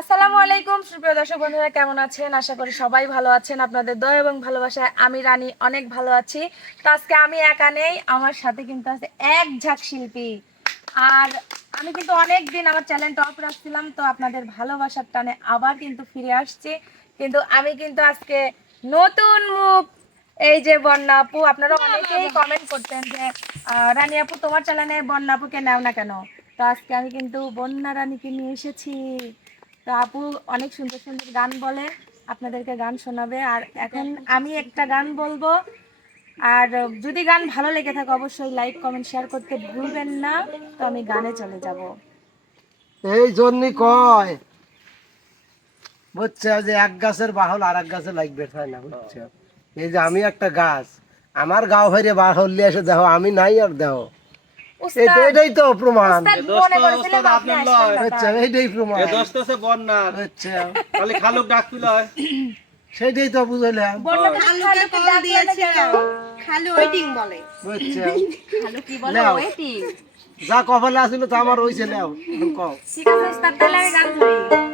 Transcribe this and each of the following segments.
আসসালামু আলাইকুম সুপ্রিয় দর্শক বন্ধুরা কেমন আছেন? আশা করি সবাই ভালো আছেন। আপনাদের দয়া এবং ভালোবাসায় আমি রানী অনেক ভালো আছি। তো আজকে আমি একা নেই আমার সাথে কিন্তু আছে এক ঝাঁক শিল্পী। আর আমি কিন্তু অনেক দিন আমার চ্যানেলটা অফ রাখছিলাম তো আপনাদের ভালোবাসার টানে আবার কিন্তু ফিরে আসছি। কিন্তু আমি কিন্তু আজকে নতুন মুখ এই যে বন্যা আপু আপনারা অনেকেই কমেন্ট করতেন যে রানী আপু তোমার চ্যানেলে বন্যা আপুকে নেও না কেন? তো আজকে আমি কিন্তু বন্যা রানীকে নিয়ে এসেছি। তো আপু অনেক সুন্দর সুন্দর গান বলে, আপনাদেরকে গান শোনাবে। আর এখন আমি একটা গান বলব। আর যদি গান ভালো লেগে থাকে, অবশ্যই লাইক কমেন্ট শেয়ার করতে ভুলবেন না। তো আমি গানে চলে যাব। এই জন্যই কয়, বুঝছে? যে এক গাছের বাহল আর এক গাছে লাগবে হয় না বুঝছ? এই যে আমি একটা গাছ, আমার গাও হইরে বাহল নিয়ে এসে দেখো, আমি নাই আর দেখো এটাই তো প্রমাণ। প্রমাণ। বন্যার। বুঝছ খালি খালুক ডাক হয়। তো বুঝলাম। ওয়েটিং যা কপালে আসিল তা আমার ওই ছেলে কম কও। ঠিক আছে তাহলে আমি গান ধরি।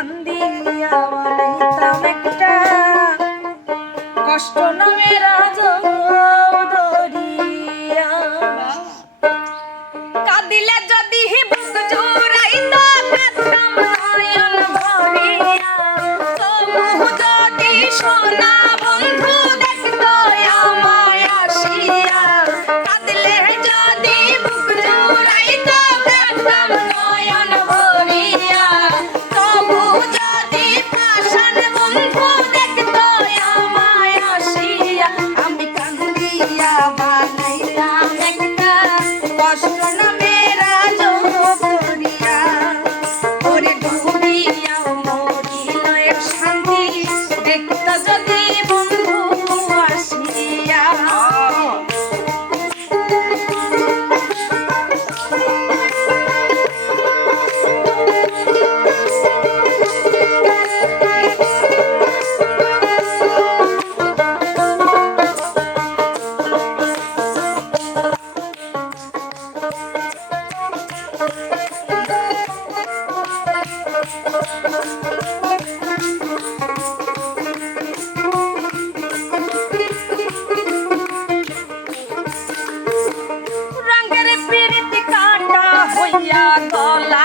কান্দিয়া একটা কষ্ট নামে কষ্ট হইয়া গলা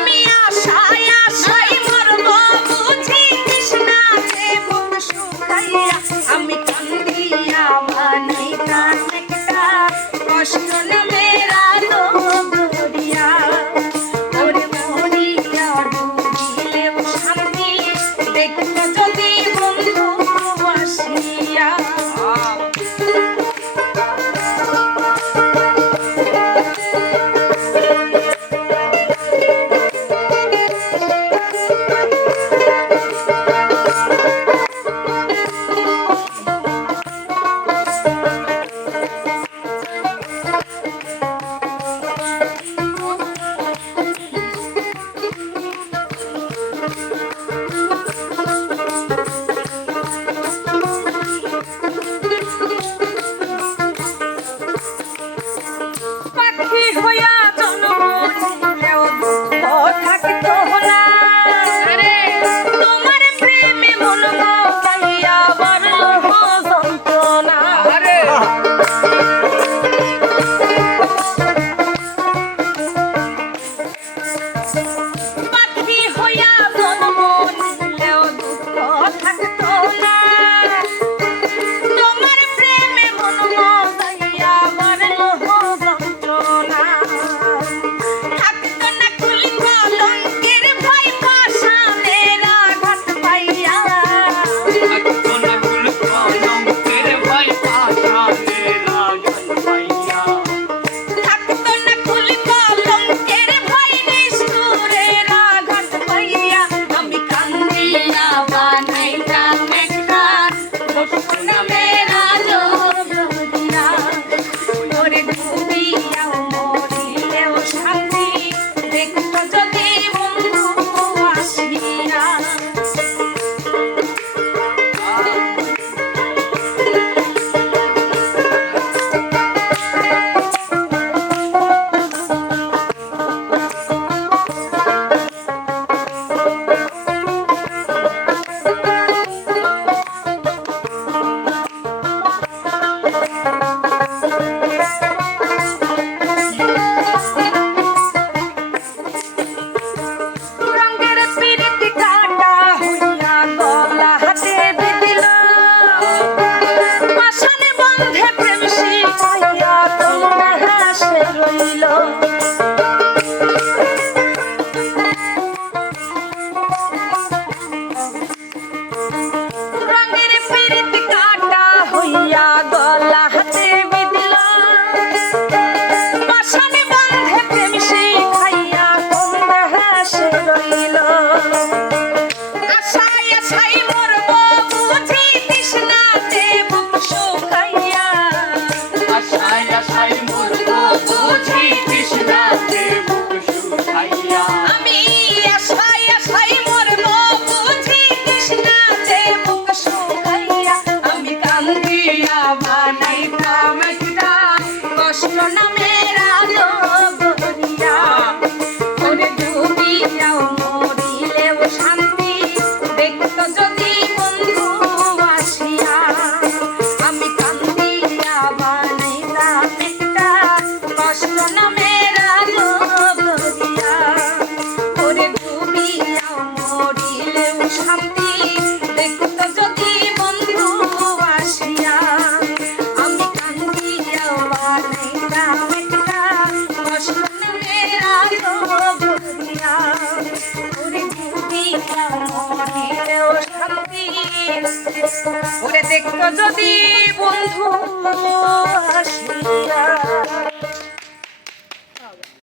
দেখতো যদি বন্ধু আসিয়া